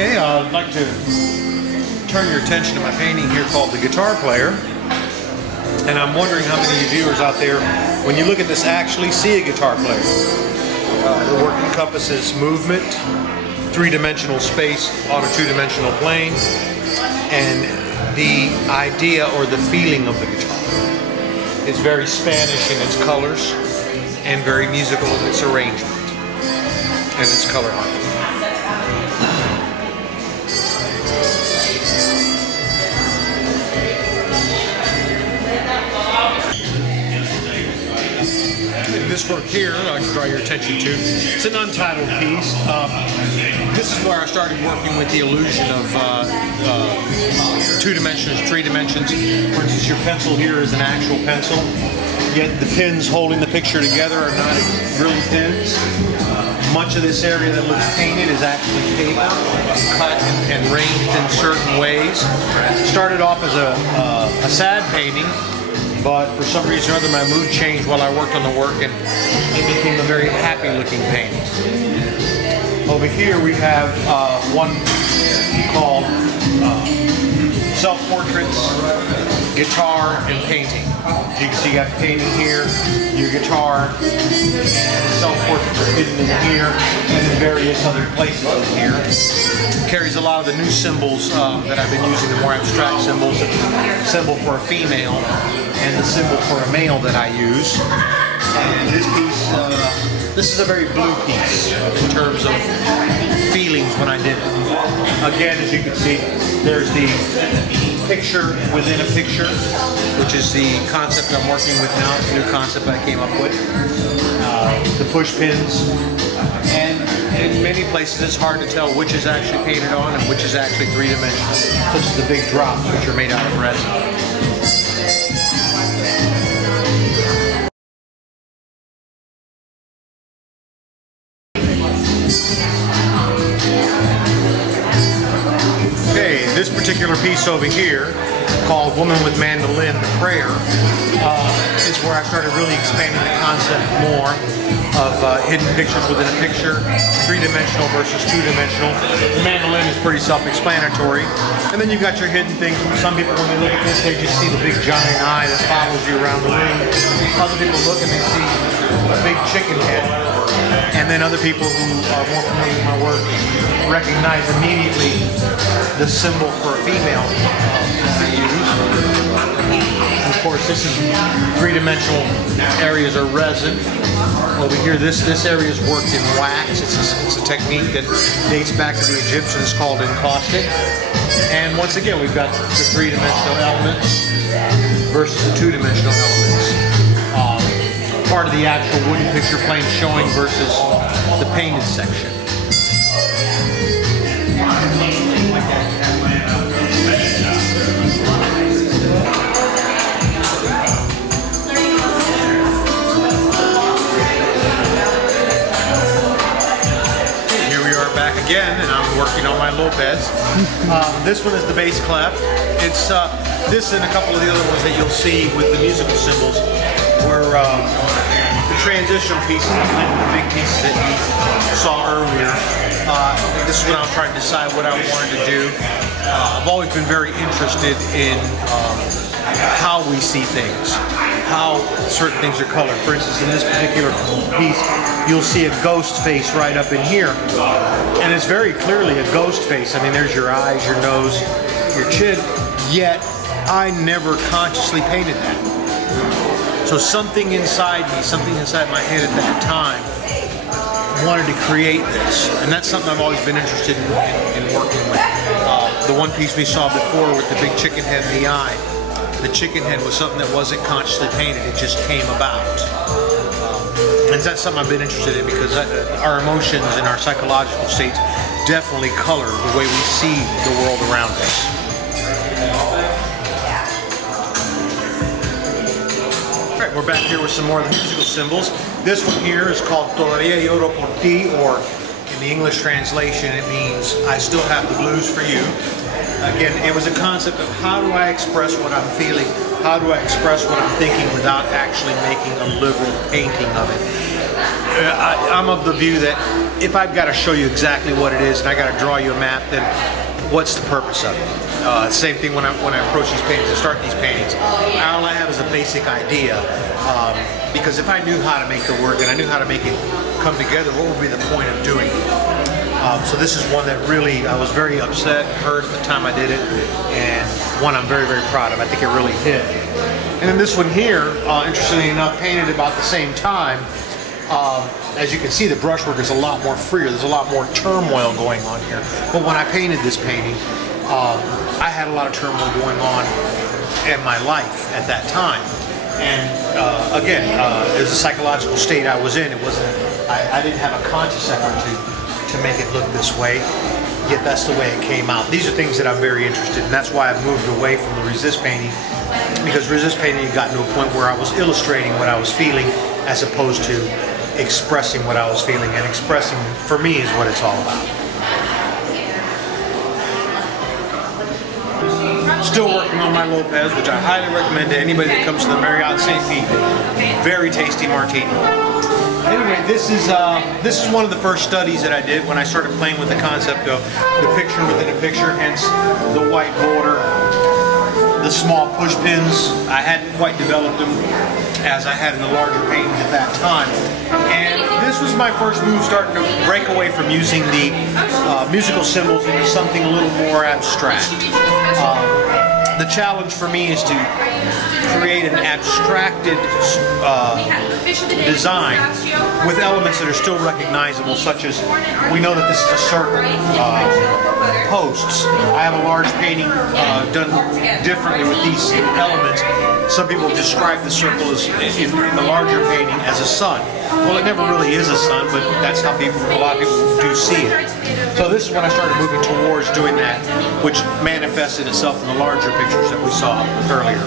Okay, I'd like to turn your attention to my painting here called The Guitar Player. And I'm wondering how many viewers out there, when you look at this, actually see a guitar player. The work encompasses movement, three-dimensional space on a two-dimensional plane, and the idea or the feeling of the guitar. It's very Spanish in its colors and very musical in its arrangement and its color harmony. This work here, I'd like to draw your attention to, it's an untitled piece. This is where I started working with the illusion of 2 dimensions, 3 dimensions. For instance, your pencil here is an actual pencil, yet the pins holding the picture together are not really pins. Much of this area that looks painted is actually paper, cut and arranged in certain ways. Started off as a sad painting, but for some reason or other my mood changed while I worked on the work and it became a very happy looking painting. Over here we have one called Self-Portraits, Guitar, and Painting. You can see you have painting here, your guitar, and self-portraits are hidden in here, and in various other places in here. It carries a lot of the new symbols that I've been using, the more abstract symbols, the symbol for a female, and the symbol for a male that I use. And this piece, this is a very blue piece in terms of feelings when I did it. Again, as you can see, there's the picture within a picture, which is the concept I'm working with now. It's a new concept I came up with. The push pins, and in many places it's hard to tell which is actually painted on and which is actually three-dimensional, such as the big drops, which are made out of resin. This particular piece over here, called Woman with Mandolin, the Prayer, is where I started really expanding the concept more of hidden pictures within a picture, three-dimensional versus two-dimensional. The mandolin is pretty self-explanatory. And then you've got your hidden things. Some people, when they look at this, they just see the big giant eye that follows you around the room. Other people look and they see a big chicken head. And then other people who are more familiar with my work recognize immediately the symbol for a female I use. And of course, this is three-dimensional areas are resin. Over here, this area is worked in wax. It's a technique that dates back to the Egyptians called encaustic. And once again, we've got the three-dimensional elements versus the two-dimensional elements. Part of the actual wooden picture plane showing versus the painted section. Here we are back again, and I'm working on my Lopez. This one is the bass clef. It's this and a couple of the other ones that you'll see with the musical symbols were the transitional pieces, the big pieces that you saw earlier. This is when I was trying to decide what I wanted to do. I've always been very interested in how we see things, how certain things are colored. For instance, in this particular piece, you'll see a ghost face right up in here. And it's very clearly a ghost face. I mean, there's your eyes, your nose, your chin, yet I never consciously painted that. So something inside me, something inside my head at that time wanted to create this. And that's something I've always been interested in working with. The one piece we saw before with the big chicken head in the eye, the chicken head was something that wasn't consciously painted, it just came about. And that's something I've been interested in because our emotions and our psychological states definitely color the way we see the world around us. Alright, we're back here with some more of the musical symbols. This one here is called Todavía Lloro por ti, or in the English translation it means I still have the blues for you. Again, it was a concept of how do I express what I'm feeling, how do I express what I'm thinking without actually making a literal painting of it. I'm of the view that if I've got to show you exactly what it is and I got to draw you a map, then what's the purpose of it? Same thing when I approach these paintings, to start these paintings. All I have is a basic idea, because if I knew how to make it work and I knew how to make it come together, what would be the point of doing it? So this is one that really, I was very upset and hurt at the time I did it, and one I'm very, very proud of. I think it really hit. And then this one here, interestingly enough, painted about the same time. As you can see, the brushwork is a lot more freer. There's a lot more turmoil going on here. But when I painted this painting, I had a lot of turmoil going on in my life at that time. And again, it was a psychological state I was in. It wasn't. I didn't have a conscious effort to make it look this way. Yet that's the way it came out. These are things that I'm very interested in. That's why I've moved away from the resist painting, because resist painting had gotten to a point where I was illustrating what I was feeling as opposed to expressing what I was feeling, and expressing for me is what it's all about. Still working on my Lopez, which I highly recommend to anybody that comes to the Marriott St. Pete. Very tasty martini. Anyway, this is one of the first studies that I did when I started playing with the concept of the picture within a picture, hence the white border, the small push pins. I hadn't quite developed them as I had in the larger paintings at that time. And this was my first move, starting to break away from using the musical symbols into something a little more abstract. The challenge for me is to create an abstracted design with elements that are still recognizable, such as, we know that this is a circle. Posts. I have a large painting done differently with these elements. Some people have described the circle as, in the larger painting, as a sun. Well, it never really is a sun, but that's how a lot of people do see it. So this is when I started moving towards doing that, which manifested itself in the larger pictures that we saw earlier.